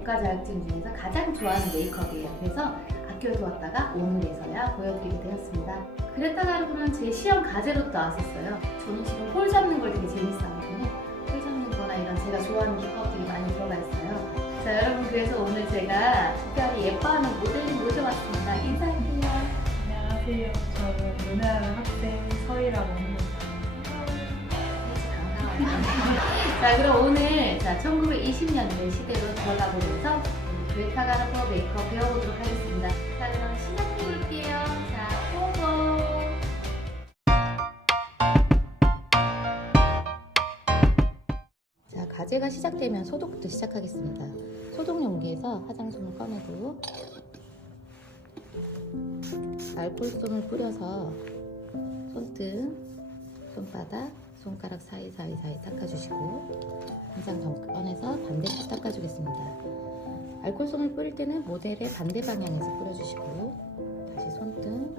국가 자격증 중에서 가장 좋아하는 메이크업이에요. 그래서 아껴두었다가 오늘에서야 보여드리게 되었습니다. 그레타 가르보는 제 시험 과제로 또 나왔었어요. 저는 지금 폴 잡는 걸 되게 재밌어하거든요. 폴 잡는 거나 이런 제가 좋아하는 기법들이 많이 들어가 있어요. 자, 여러분, 그래서 오늘 제가 특별히 예뻐하는 모델님 모셔왔습니다. 인사해주세요. 안녕하세요. 저는 문화하는 학생 서희라고 합니다. 자, 그럼 오늘 1920년대 시대로 들어가 보면서 그레타 가르보 메이크업 배워보도록 하겠습니다. 자, 그럼 시작해 볼게요. 자, 고고! 자, 과제가 시작되면 소독부터 시작하겠습니다. 소독 용기에서 화장솜을 꺼내고 알코올솜을 뿌려서 손등, 손바닥, 손가락 사이사이 닦아주시고 한장 더 꺼내서 반대쪽 닦아주겠습니다. 알코올솜을 뿌릴 때는 모델의 반대 방향에서 뿌려주시고 다시 손등,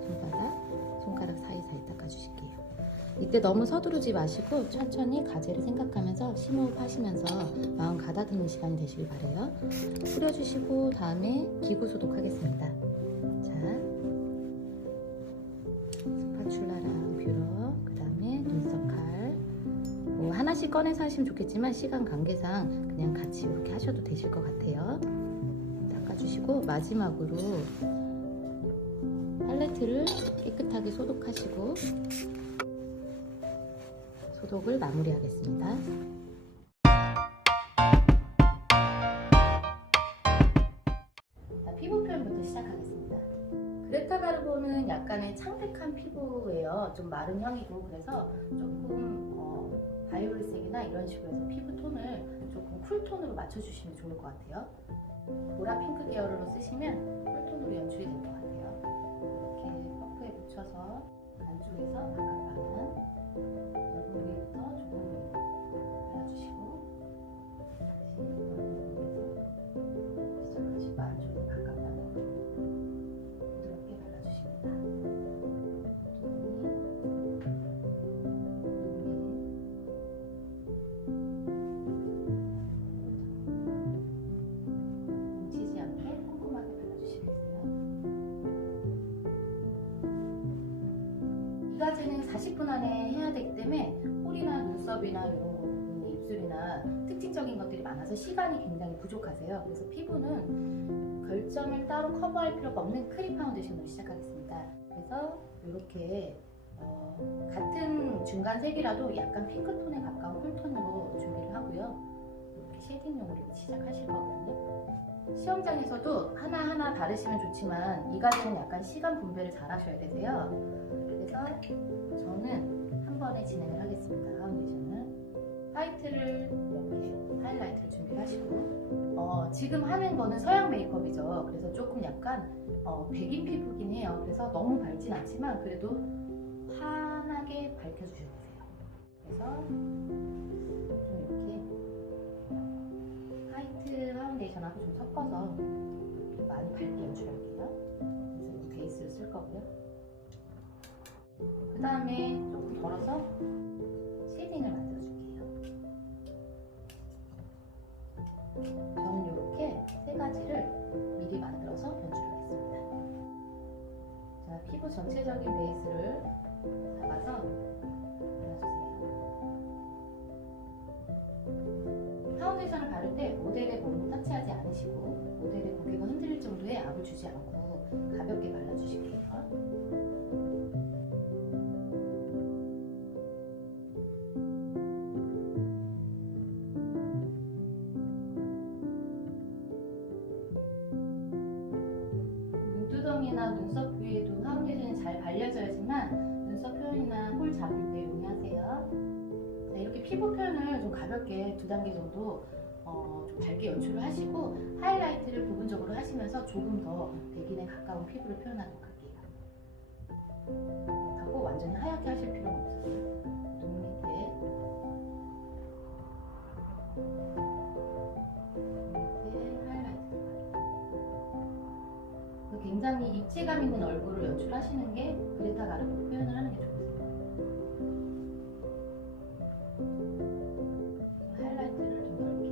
손바닥, 손가락 사이사이 닦아주실게요. 이때 너무 서두르지 마시고 천천히 과제를 생각하면서 심호흡 하시면서 마음 가다듬는 시간이 되시길 바래요. 뿌려주시고 다음에 기구 소독하겠습니다. 자, 스파츌라랑 뷰러, 그 다음에 눈썹 칼 하나씩 꺼내서 하시면 좋겠지만 시간 관계상 그냥 같이 이렇게 하셔도 되실 것 같아요. 닦아주시고 마지막으로 팔레트를 깨끗하게 소독하시고 소독을 마무리하겠습니다. 자, 피부 표현부터 시작하겠습니다. 그레타 가르보는 약간의 창백한 피부예요. 좀 마른 형이고 그래서 조금 바이올렛색이나 이런 식으로 해서 피부 톤을 조금 쿨톤으로 맞춰주시면 좋을 것 같아요. 보라 핑크 계열로 쓰시면 쿨톤으로 연출이 될 것 같아요. 이렇게 퍼프에 묻혀서 안쪽에서 바깥 방향 넓은 위에부터 좁은 위로 발라주시고 다시 넓은 위에서 시작하시고 안쪽에서 바깥 방향으로 부드럽게 발라주십니다. 뭉치지 않게 꼼꼼하게 발라주시겠어요? 이 과제는 40분 안에 해야 되기 때문에 홀이나 눈썹이나 이런 부분, 입술이나 특징적인 것들이 많아서 시간이 굉장히 부족하세요. 그래서 피부는 결점을 따로 커버할 필요가 없는 크림 파운데이션으로 시작하겠습니다. 그래서 이렇게 같은 중간 색이라도 약간 핑크톤에 가까운 쿨톤으로 준비를 하고요. 이렇게 쉐이딩용으로 시작하실 거거든요. 시험장에서도 하나하나 바르시면 좋지만 이 과정은 약간 시간 분배를 잘 하셔야 되세요. 그래서 저는 한 번에 진행을 하겠습니다. 파운데이션은 화이트를 이렇게 하이라이트를 준비하시고 지금 하는 거는 서양 메이크업이죠. 그래서 조금 약간 백인 피부긴 해요. 그래서 너무 밝진 않지만 그래도 환하게 밝혀주셔야 되세요. 그래서 좀 이렇게 화이트 파운데이션하고 좀 섞어서 많이 밝게 연출할게요. 그래서 베이스를 쓸 거고요. 그 다음에 조금 덜어서 쉐이딩을 만들어줄게요. 저는 이렇게 세 가지를 미리 만들어서 연출하겠습니다. 자, 피부 전체적인 베이스를 잡아서 발라주세요. 파운데이션을 바를 때 모델의 몸을 터치하지 않으시고 모델의 고개가 흔들릴 정도의 압을 주지 않고 가볍게 발라주실게요. 눈두덩이나 눈썹 부위에도 파운데이션이 잘 발려져야지만 눈썹 표현이나 홀 잡을 때 용이하세요. 자, 이렇게 피부 표현을 좀 가볍게 2단계 정도 좀 밝게 연출을 하시고 하이라이트를 부분적으로 하시면서 조금 더 백인에 가까운 피부를 표현하도록 할게요. 하고 완전히 하얗게 하실 필요는 없어요. 눈 밑에 굉장히 입체감 있는 얼굴을 연출하시는 게 그레타 가르보 표현을 하는 게 좋으세요. 하이라이트를 좀 넓게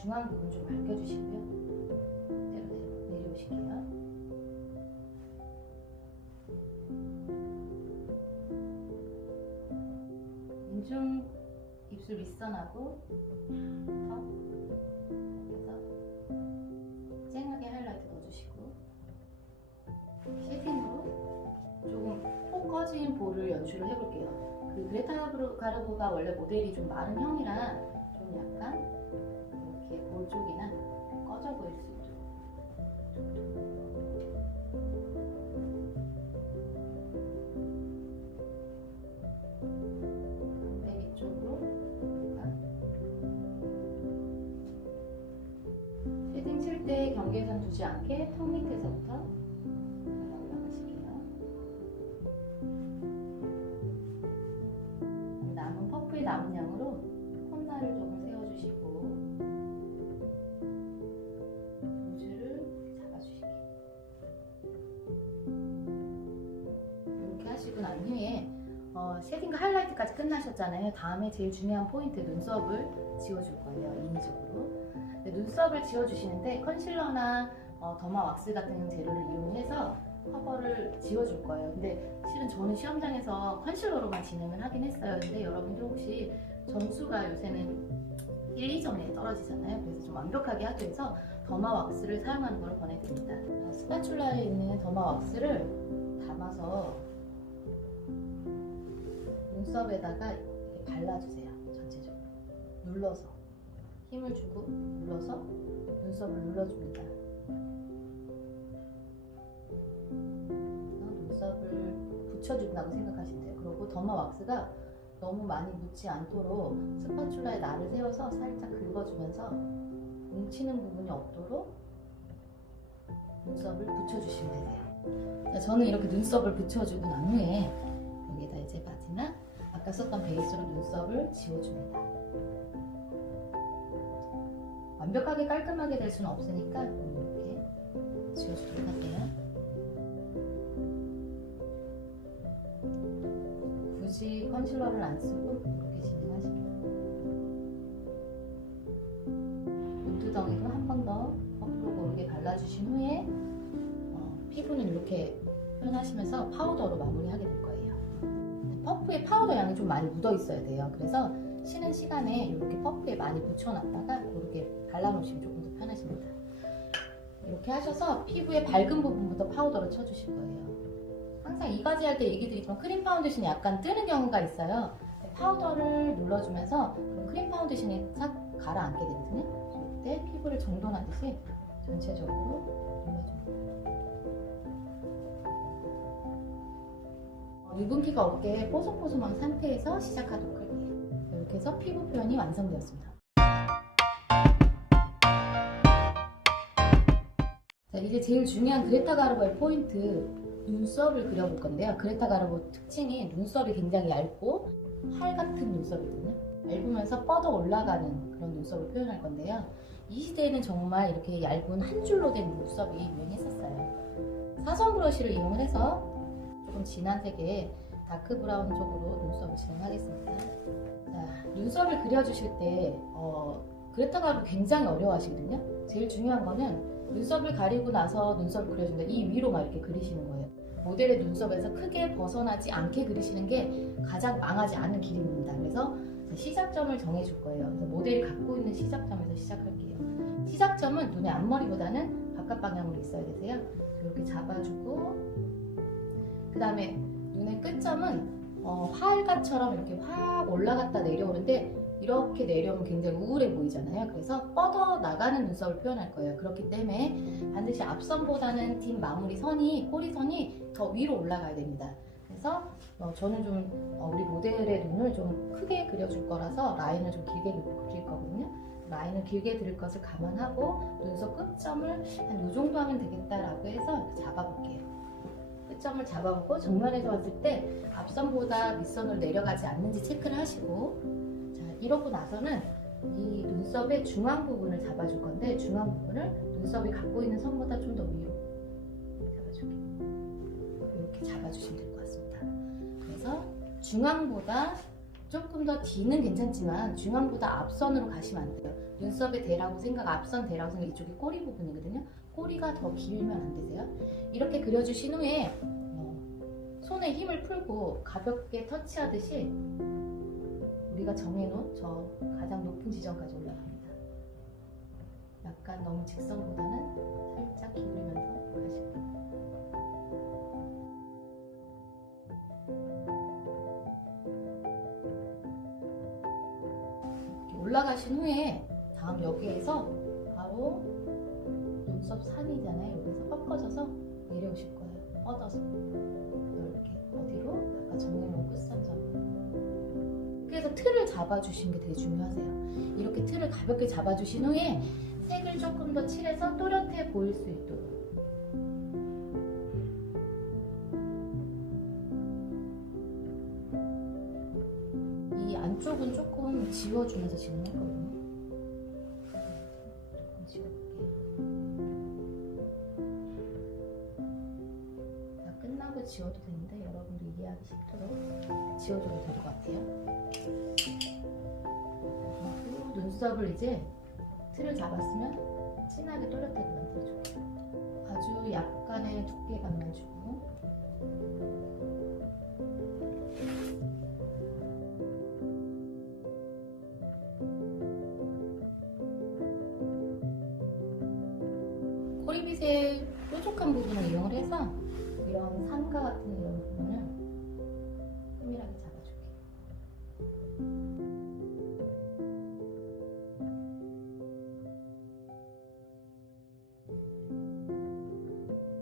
중앙 부분 좀 밝혀주시고요. 그대로 내려오실게요. 인중 입술 윗선하고 턱 밝혀서 쨍하게 하이라이트 넣어주시고, 쉐딩으로 조금 폭 꺼진 볼을 연출을 해볼게요. 그 그레타 가르보가 원래 모델이 좀 마른 형이라 좀 약간 이렇게 볼 쪽이나 꺼져 보일 수 있도록 광대 위쪽으로 쉐딩 칠 때 경계선 두지 않게 턱 밑에서부터 올라가실게요. 남은 퍼프의 남은 양으로 콧날을 조금 세워주시고 루즈를 잡아주실게요. 이렇게 하시고 난 후에 쉐딩과 하이라이트까지 끝나셨잖아요. 다음에 제일 중요한 포인트 눈썹을 지워줄 거예요. 인위적으로. 눈썹을 지워주시는데 컨실러나 더마 왁스 같은 재료를 이용해서 커버를 지워줄 거예요. 근데 실은 저는 시험장에서 컨실러로만 진행을 하긴 했어요. 근데 여러분들 혹시 점수가 요새는 1, 2점에 떨어지잖아요. 그래서 좀 완벽하게 하기 위해서 더마 왁스를 사용하는 걸 권해드립니다. 스파츌라에 있는 더마 왁스를 담아서 눈썹에다가 이렇게 발라주세요. 전체적으로 눌러서 힘을 주고 눌러서 눈썹을 눌러줍니다. 눈썹을 붙여준다고 생각하시면 돼요. 그리고 더마 왁스가 너무 많이 묻지 않도록 스파츌라에 날을 세워서 살짝 긁어주면서 뭉치는 부분이 없도록 눈썹을 붙여주시면 되세요. 저는 이렇게 눈썹을 붙여주고 난 후에 여기에다 이제 마지막 아까 썼던 베이스로 눈썹을 지워줍니다. 완벽하게 깔끔하게 될 수는 없으니까 이렇게 지워주도록 할게요. 굳이 컨실러를 안 쓰고 이렇게 진행하실게요. 눈두덩이도 한 번 더 거꾸로 고르게 발라주신 후에 피부는 이렇게 표현하시면서 파우더로 마무리하게 될 거예요. 퍼프에 파우더 양이 좀 많이 묻어 있어야 돼요. 그래서 쉬는 시간에 이렇게 퍼프에 많이 묻혀놨다가 이렇게 발라놓으시면 조금 더 편하십니다. 이렇게 하셔서 피부의 밝은 부분부터 파우더를 쳐주실 거예요. 항상 이 가지 할 때 얘기 드리지만 크림 파운데이션이 약간 뜨는 경우가 있어요. 파우더를 눌러주면서 크림 파운데이션이 싹 가라앉게 되거든요. 그때 피부를 정돈하듯이 전체적으로 눌러줍니다. 유분기가 없게 뽀송뽀송한 상태에서 시작하도록 할게요. 이렇게 해서 피부 표현이 완성되었습니다. 자, 이제 제일 중요한 그레타 가르보의 포인트, 눈썹을 그려볼 건데요. 그레타 가르보 특징이 눈썹이 굉장히 얇고 활 같은 눈썹이거든요. 얇으면서 뻗어 올라가는 그런 눈썹을 표현할 건데요. 이 시대에는 정말 이렇게 얇은 한 줄로 된 눈썹이 유행했었어요. 사선 브러쉬를 이용을 해서 조금 진한 색의 다크 브라운 쪽으로 눈썹을 진행하겠습니다. 자, 눈썹을 그려주실 때 그레타 가르보 굉장히 어려워하시거든요. 제일 중요한 거는 눈썹을 가리고 나서 눈썹을 그려준다. 이 위로 막 이렇게 그리시는 거예요. 모델의 눈썹에서 크게 벗어나지 않게 그리시는 게 가장 망하지 않은 길입니다. 그래서 시작점을 정해줄 거예요. 그래서 모델이 갖고 있는 시작점에서 시작할게요. 시작점은 눈의 앞머리보다는 바깥 방향으로 있어야 되세요. 이렇게 잡아주고, 그 다음에 눈의 끝점은 화알같처럼 이렇게 확 올라갔다 내려오는데 이렇게 내려오면 굉장히 우울해 보이잖아요. 그래서 뻗어 나가는 눈썹을 표현할 거예요. 그렇기 때문에 반드시 앞선보다는 뒷 마무리 선이, 꼬리선이 더 위로 올라가야 됩니다. 그래서 저는 좀 우리 모델의 눈을 좀 크게 그려줄 거라서 라인을 좀 길게 그릴 거거든요. 라인을 길게 그릴 것을 감안하고 눈썹 끝점을 한 이 정도 하면 되겠다라고 해서 이렇게 잡아볼게요. 끝점을 잡아보고 정면에서 봤을 때 앞선보다 밑선으로 내려가지 않는지 체크를 하시고, 자, 이러고 나서는 이 눈썹의 중앙 부분을 잡아줄 건데 중앙 부분을 눈썹이 갖고 있는 선보다 좀 더 위로 잡아줄게요. 이렇게 잡아주시면 될 것 같습니다. 그래서 중앙보다 조금 더 뒤는 괜찮지만 중앙보다 앞선으로 가시면 안 돼요. 눈썹의 대라고 앞선 대라고 생각 이쪽이 꼬리 부분이거든요. 꼬리가 더 길면 안 되세요. 이렇게 그려주신 후에 손에 힘을 풀고 가볍게 터치하듯이 우리가 정해놓은 저 가장 높은 지점까지 올라갑니다. 약간 너무 직선보다는 살짝 기울이면서 가실게요. 올라가신 후에 다음 여기에서 바로 눈썹 산이잖아요. 여기서 꺾어져서 내려오실 거예요. 뻗어서 이렇게 어디로? 아까 정해놓은 끝선점. 그래서 틀을 잡아주시는 게 되게 중요하세요. 이렇게 틀을 가볍게 잡아주신 후에 색을 조금 더 칠해서 또렷해 보일 수 있도록. 이 안쪽은 조금 지워주면서 지금 했거든요. 조금 지워볼게요. 다 끝나고 지워도 되는데 여러분도 이해하기 쉽도록 지워줘도 될 것 같아요. 그리고 눈썹을 이제 틀을 잡았으면 진하게 또렷하게 만들어줘요. 아주 약간의 두께감만 주고 꼬리빗의 뾰족한 부분을 이용을 해서 이런 삼가 같은 이런 부분을 세밀하게 잡아줄게요.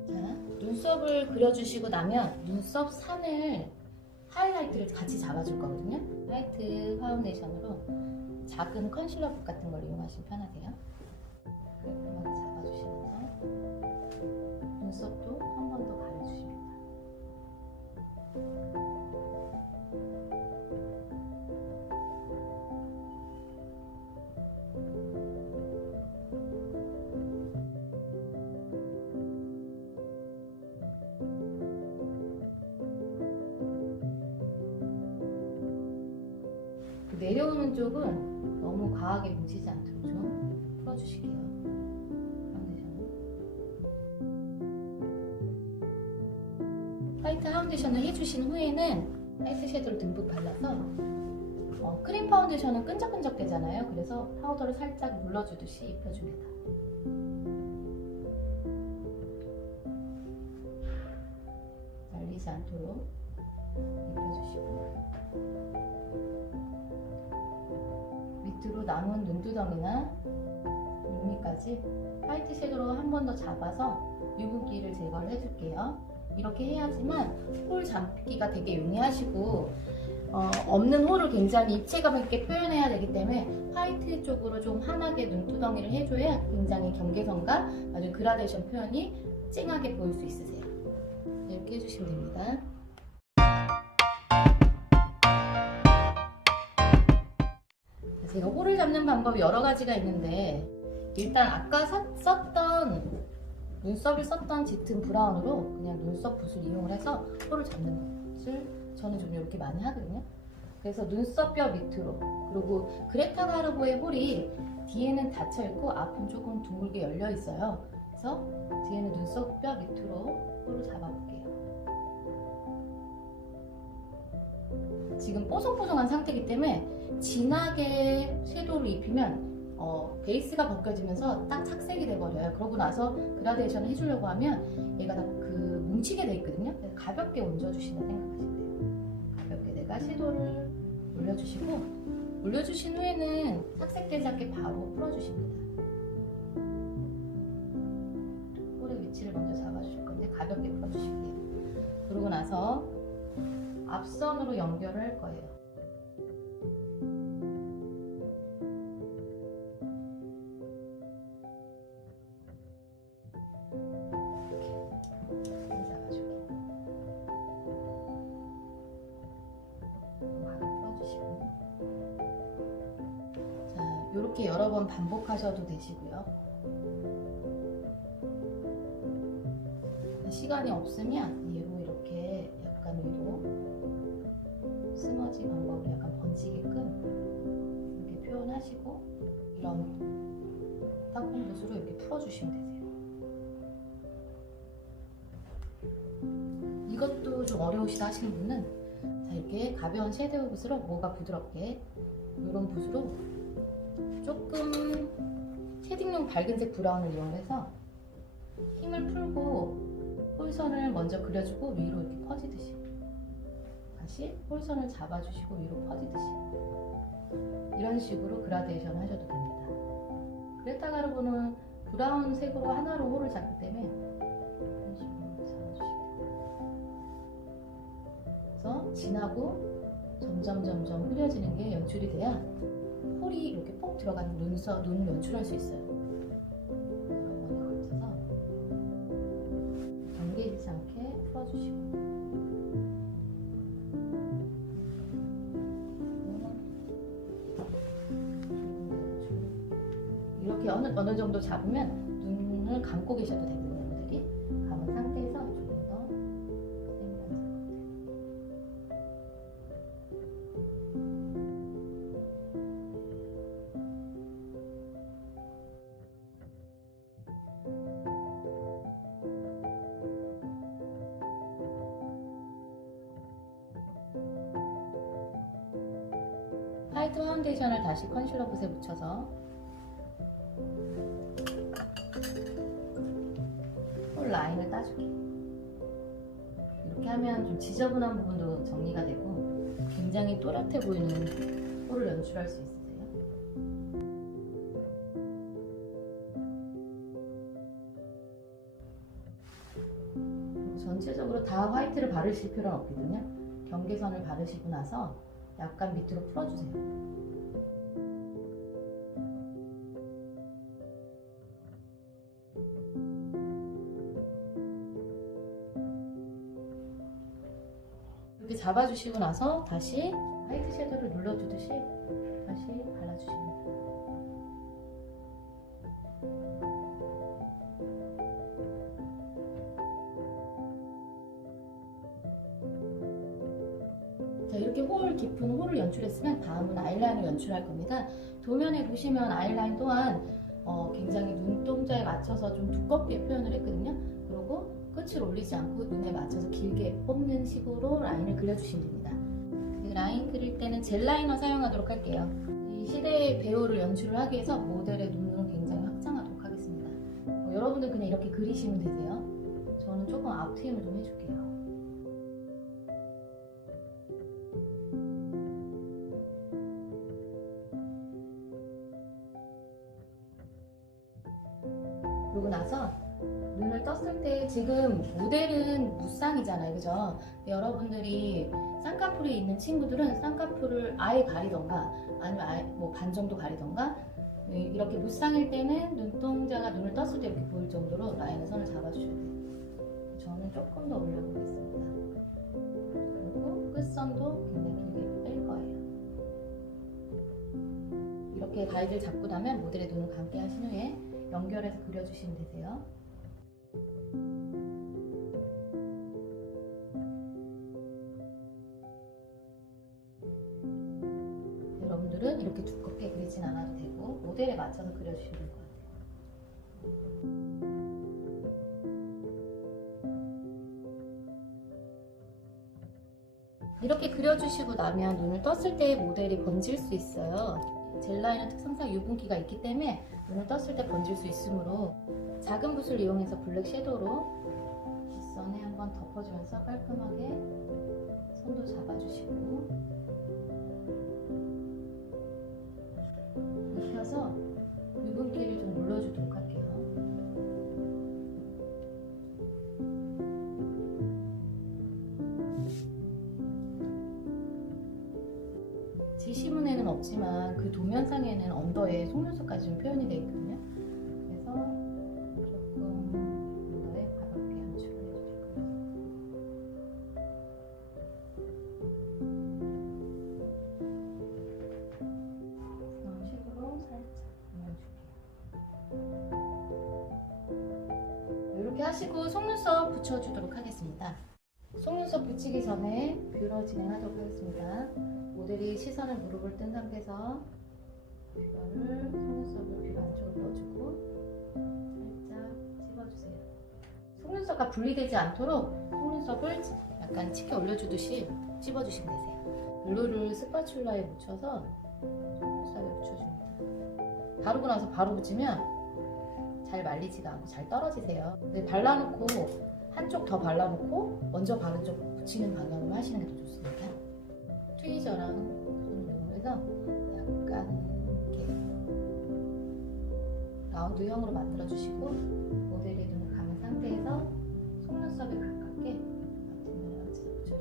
자, 눈썹을 그려주시고 나면 눈썹 산을 하이라이트를 같이 잡아줄 거거든요. 화이트 파운데이션으로 작은 컨실러 같은 걸 이용하시면 편하세요. 깔끔하게 잡아주시면서 눈썹도 한 번 더 가려주십니다. 내려오는 쪽은 너무 과하게 뭉치지 않도록 좀 풀어주실게요. 화이트 파운데이션을 해주신 후에는 화이트 섀도우를 듬뿍 발라서 크림 파운데이션은 끈적끈적 되잖아요. 그래서 파우더를 살짝 눌러주듯이 입혀줍니다. 날리지 않도록 입혀주시고 밑으로 남은 눈두덩이나 눈밑까지 화이트 섀도우로 한 번 더 잡아서 유분기를 제거를 해줄게요. 이렇게 해야지만 홀 잡기가 되게 용이하시고 없는 홀을 굉장히 입체감 있게 표현해야 되기 때문에 화이트 쪽으로 좀 환하게 눈두덩이를 해줘야 굉장히 경계선과 아주 그라데이션 표현이 찡하게 보일 수 있으세요. 이렇게 해주시면 됩니다. 제가 홀을 잡는 방법이 여러 가지가 있는데 일단 아까 눈썹을 썼던 짙은 브라운으로 그냥 눈썹 붓을 이용을 해서 홀을 잡는 것을 저는 좀 이렇게 많이 하거든요. 그래서 눈썹뼈 밑으로, 그리고 그레타 가르보의 홀이 뒤에는 닫혀있고 앞은 조금 둥글게 열려 있어요. 그래서 뒤에는 눈썹뼈 밑으로 홀을 잡아볼게요. 지금 뽀송뽀송한 상태이기 때문에 진하게 섀도우를 입히면 베이스가 벗겨지면서 딱 착색이 돼버려요. 그러고 나서 그라데이션을 해주려고 하면 얘가 다 뭉치게 돼 있거든요. 그래서 가볍게 얹어주신다 생각하시면 돼요. 가볍게 내가 섀도우를 올려주시고, 올려주신 후에는 착색되지 않게 바로 풀어주십니다. 홀의 위치를 먼저 잡아주실 건데 가볍게 풀어주실게요. 그러고 나서 앞선으로 연결을 할 거예요. 이렇게 여러 번 반복하셔도 되시고요. 시간이 없으면 얘로 이렇게 약간 위로 스머지 방법으로 약간 번지게끔 이렇게 표현하시고 이런 땅콩 붓으로 이렇게 풀어주시면 되세요. 이것도 좀 어려우시다 하시는 분은 자, 이렇게 가벼운 섀도우 붓으로 뭐가 부드럽게 이런 붓으로 조금 쉐딩용 밝은색 브라운을 이용해서 힘을 풀고 홀선을 먼저 그려주고 위로 이렇게 퍼지듯이 다시 홀선을 잡아주시고 위로 퍼지듯이 이런 식으로 그라데이션 하셔도 됩니다. 그레타 가르보는 브라운 색으로 하나로 홀을 잡기 때문에 이런 식으로 잡아주시면 돼요. 그래서 진하고 점점 흐려지는 게 연출이 돼야 홀이 이렇게 폭 들어가는 눈을 연출할 수 있어요. 여러 번에 걸쳐서 경계지지 않게 풀어주시고 이렇게 어느 정도 잡으면 눈을 감고 계셔도 되거든요. 모델이 감은 상태에서 조금 더 세밀한 작업들. 화이트 파운데이션을 다시 컨실러 붓에 묻혀서 홀 라인을 따줄게요. 이렇게 하면 좀 지저분한 부분도 정리가 되고 굉장히 또렷해 보이는 홀을 연출할 수 있으세요. 전체적으로 다 화이트를 바르실 필요는 없거든요. 경계선을 바르시고 나서 약간 밑으로 풀어주세요. 이렇게 잡아주시고 나서 다시 화이트 섀도우를 눌러주듯이 다시 발라주시면 돼요. 자, 이렇게 깊은 홀을 연출했으면 다음은 아이라인을 연출할 겁니다. 도면에 보시면 아이라인 또한 굉장히 눈동자에 맞춰서 좀 두껍게 표현을 했거든요. 그리고 끝을 올리지 않고 눈에 맞춰서 길게 뽑는 식으로 라인을 그려주시면 됩니다. 라인 그릴 때는 젤 라이너 사용하도록 할게요. 이 시대의 배우를 연출을 하기 위해서 모델의 눈을 굉장히 확장하도록 하겠습니다. 여러분들 그냥 이렇게 그리시면 되세요. 저는 조금 앞트임을 좀 해줄게요. 그러고 나서 눈을 떴을 때 지금 모델은 무쌍이잖아요, 그죠? 여러분들이 쌍꺼풀이 있는 친구들은 쌍꺼풀을 아예 가리던가 아니면 아예 뭐 반 정도 가리던가 이렇게 무쌍일 때는 눈동자가 눈을 떴을 때 이렇게 보일 정도로 라인의 선을 잡아주셔야 돼요. 저는 조금 더 올려보겠습니다. 그리고 끝선도 굉장히 길게 뺄 거예요. 이렇게 가위를 잡고 나면 모델의 눈을 감게 하신 후에 연결해서 그려주시면 되세요. 여러분들은 이렇게 두껍게 그리진 않아도 되고 모델에 맞춰서 그려주시면 될 것 같아요. 이렇게 그려주시고 나면 눈을 떴을 때 모델이 번질 수 있어요. 젤 라이너 특성상 유분기가 있기 때문에 눈을 떴을 때 번질 수 있으므로 작은 붓을 이용해서 블랙 섀도우로 빗선에 한번 덮어주면서 깔끔하게 손도 잡아주시고 눕혀서 유분기를 좀 눌러주도록 할게요. 지시문에는 없지만 그 도면상에는 언더에 속눈썹까지 좀 표현이 되어 있거든요. 그래서 조금 언더에 가볍게 연출을 해주실 거예요. 이런 식으로 살짝 올려줄게요. 이렇게 하시고 속눈썹 붙여주도록 하겠습니다. 속눈썹 붙이기 전에 뷰러 진행하도록 하겠습니다. 모델이 시선을 무릎을 뜬 상태에서 이거를 속눈썹을 귀 안쪽으로 넣어주고 살짝 찝어주세요. 속눈썹과 분리되지 않도록 속눈썹을 약간 치켜 올려주듯이 찝어주시면 되세요. 블루를 스파츌라에 묻혀서 속눈썹에 묻혀줍니다. 바르고 나서 바로 붙이면 잘 말리지가 않고 잘 떨어지세요. 근데 발라놓고 한쪽 더 발라놓고 먼저 바른 쪽 붙이는 방향으로 하시는 게 더 좋습니다. 트위저랑 손을 이용해서 약간 이렇게 라운드형으로 만들어주시고 모델의 눈을 감은 상태에서 속눈썹에 가깝게 뒷면에 붙여줍니다.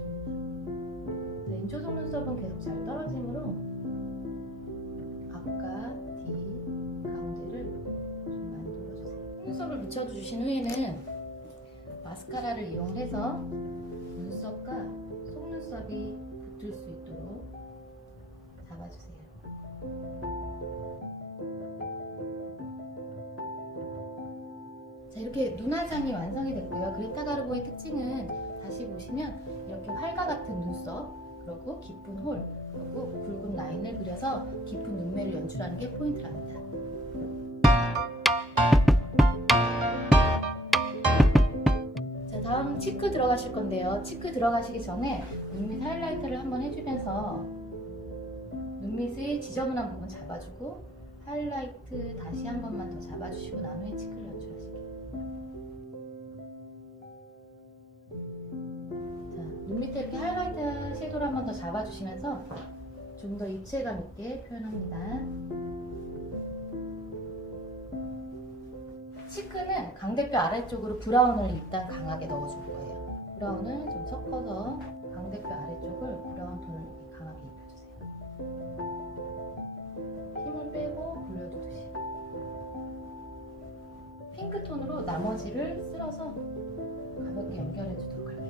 인조 속눈썹은 계속 잘 떨어지므로 앞과 뒤, 가운데를 좀 많이 눌러주세요. 속눈썹을 붙여주신 후에는 마스카라를 이용해서 눈썹과 속눈썹이 붙을 수 있도록 잡아주세요. 자, 이렇게 눈화장이 완성이 됐고요. 그레타 가르보의 특징은 다시 보시면 이렇게 활과 같은 눈썹, 그리고 깊은 홀, 그리고 굵은 라인을 그려서 깊은 눈매를 연출하는 게 포인트랍니다. 자, 다음 치크 들어가실 건데요. 치크 들어가시기 전에 눈밑 하이라이터를 한번 해주면서 눈밑의 지저분한 부분 잡아주고 하이라이트 다시 한 번만 더 잡아주시고 난 후에 치크를 연출하실게요. 자, 눈 밑에 이렇게 하이라이트 섀도우를 한 번 더 잡아주시면서 좀 더 입체감 있게 표현합니다. 치크는 강대뼈 아래쪽으로 브라운을 일단 강하게 넣어줄 거예요. 브라운을 좀 섞어서 강대뼈 아래쪽을 브라운 톤을 이렇게 강하게 입혀주세요. 힘을 빼고 굴려주듯이. 핑크톤으로 나머지를 쓸어서 가볍게 연결해 주도록 할게요.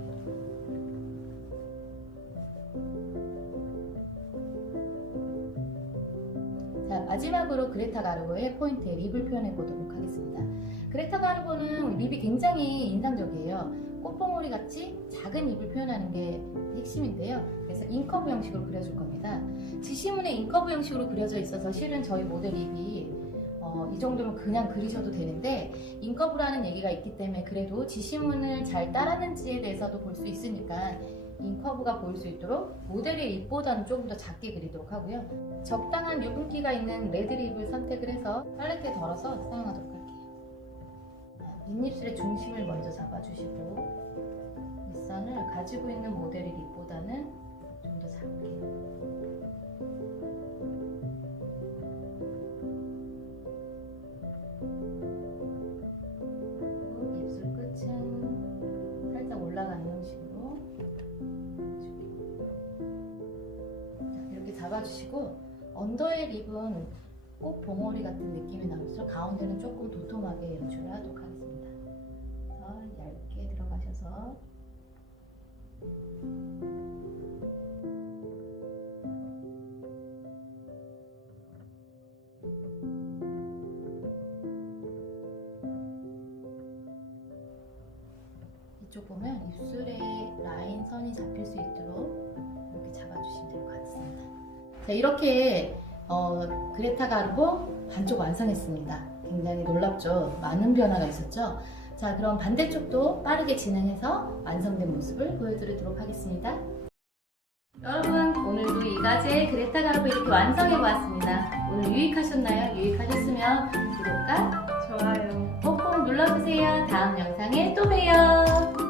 자, 마지막으로 그레타 가르보의 포인트 립을 표현해 보도록 하겠습니다. 그레타 가르보는 립이 굉장히 인상적이에요. 꽃봉오리 같이 작은 립을 표현하는 게 핵심인데요. 그래서 인커브 형식으로 그려줄 겁니다. 지시문에 인커브 형식으로 그려져 있어서 실은 저희 모델 립이 이 정도면 그냥 그리셔도 되는데 인커브라는 얘기가 있기 때문에 그래도 지시문을 잘 따랐는지에 대해서도 볼 수 있으니까 인커브가 보일 수 있도록 모델의 립보다는 조금 더 작게 그리도록 하고요. 적당한 유분기가 있는 레드 립을 선택을 해서 팔레트에 덜어서 사용하도록 할게요. 밑입술의 중심을 먼저 잡아주시고 윗선을 가지고 있는 모델의 립보다는 좀 더 작게. 입술 끝은 살짝 올라가는 형식으로 이렇게 잡아주시고 언더의 립은 꽃 봉오리 같은 느낌이 나면서 가운데는 조금 도톰하게 연출을 하도록 하겠습니다. 얇게 들어가셔서 이쪽 보면 입술에 라인 선이 잡힐 수 있도록 이렇게 잡아주시면 될 것 같습니다. 자, 이렇게 그레타 가르보 반쪽 완성했습니다. 굉장히 놀랍죠? 많은 변화가 있었죠? 자, 그럼 반대쪽도 빠르게 진행해서 완성된 모습을 보여드리도록 하겠습니다. 여러분, 오늘도 이 가지의 그레타 가르보 이렇게 완성해보았습니다. 오늘 유익하셨나요? 유익하셨으면 구독과 좋아요. 꼭꼭 눌러주세요. 다음 영상에 또 봬요.